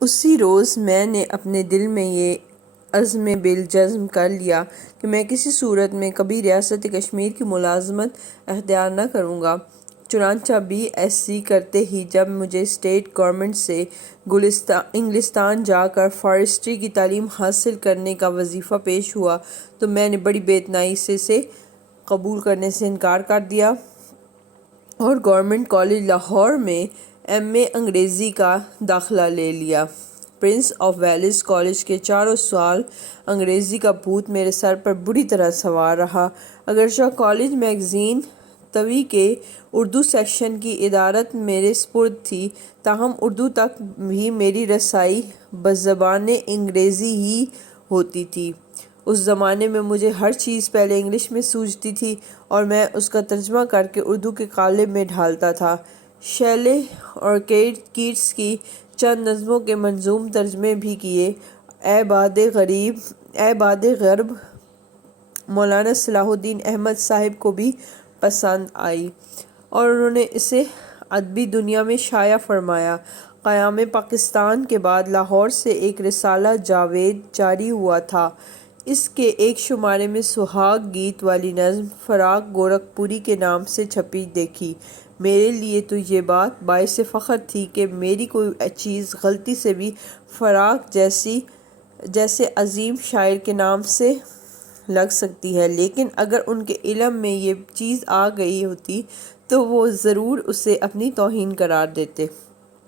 اسی روز میں نے اپنے دل میں یہ عزم بالجزم کر لیا کہ میں کسی صورت میں کبھی ریاست کشمیر کی ملازمت اختیار نہ کروں گا۔ چنانچہ BSc کرتے ہی جب مجھے اسٹیٹ گورنمنٹ سے انگلستان جا کر فارسٹری کی تعلیم حاصل کرنے کا وظیفہ پیش ہوا تو میں نے بڑی بے اطمینانی سے اسے قبول کرنے سے انکار کر دیا اور گورنمنٹ کالج لاہور میں MA انگریزی کا داخلہ لے لیا۔ پرنس آف ویلز کالج کے 4 سال انگریزی کا بھوت میرے سر پر بری طرح سوار رہا۔ اگرچہ کالج میگزین طوی کے اردو سیکشن کی ادارت میرے سپرد تھی، تاہم اردو تک بھی میری رسائی بزبان انگریزی ہی ہوتی تھی۔ اس زمانے میں مجھے ہر چیز پہلے انگلش میں سوجھتی تھی اور میں اس کا ترجمہ کرکے اردو کے قالب میں ڈھالتا تھا۔ شیلے اور کیٹس کی چند نظموں کے منظوم ترجمے بھی کیے۔ اے باد غرب مولانا صلاح الدین احمد صاحب کو بھی پسند آئی اور انہوں نے اسے ادبی دنیا میں شائع فرمایا۔ قیام پاکستان کے بعد لاہور سے ایک رسالہ جاوید جاری ہوا تھا۔ اس کے ایک شمارے میں سہاگ گیت والی نظم فراق گورکھپوری کے نام سے چھپی دیکھی۔ میرے لیے تو یہ بات باعث فخر تھی کہ میری کوئی چیز غلطی سے بھی فراق جیسے عظیم شاعر کے نام سے لگ سکتی ہے، لیکن اگر ان کے علم میں یہ چیز آ گئی ہوتی تو وہ ضرور اسے اپنی توہین قرار دیتے۔